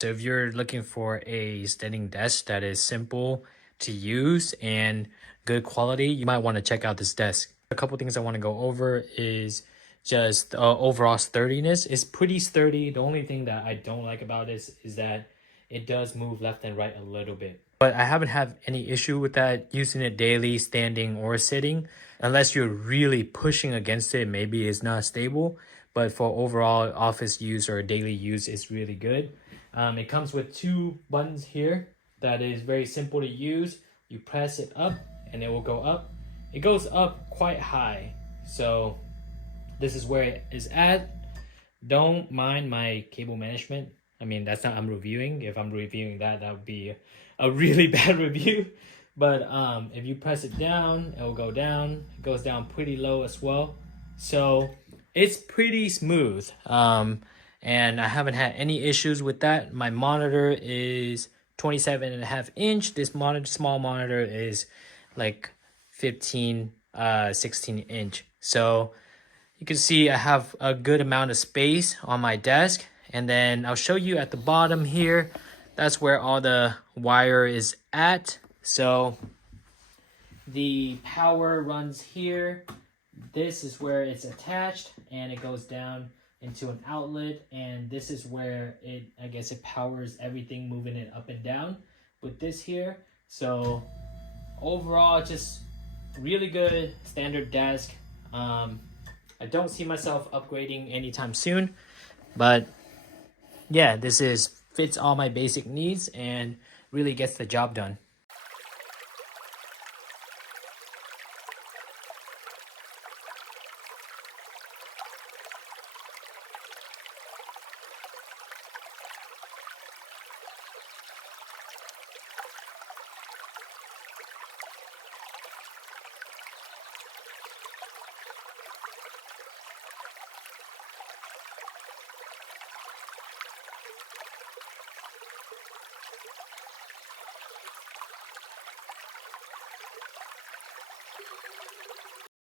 So if you're looking for a standing desk that is simple to use and good quality, you might want to check out this desk. A couple things I want to go over is just overall sturdiness. It's pretty sturdy. The only thing that I don't like about this is that it does move left and right a little bit. But I haven't had any issue with that using it daily, standing or sitting. Unless you're really pushing against it, maybe it's not stable. But for overall office use or daily use, it's really good. It comes with two buttons here that is very simple to use. You press it up and it will go up. It goes up quite high. So this is where it is at. Don't mind my cable management. I mean, that's not I'm reviewing. If I'm reviewing that, that would be a really bad review. But if you press it down, it will go down. It goes down pretty low as well. So it's pretty smooth. And I haven't had any issues with that. My monitor is 27.5 inch. This small monitor is like 16 inch. So you can see I have a good amount of space on my desk. And then I'll show you at the bottom here. That's where all the wire is at. So the power runs here. This is where it's attached and it goes down into an outlet, and this is where I guess it powers everything, moving it up and down with this here. So overall, just really good standard desk. I don't see myself upgrading anytime soon, but yeah, this fits all my basic needs and really gets the job done.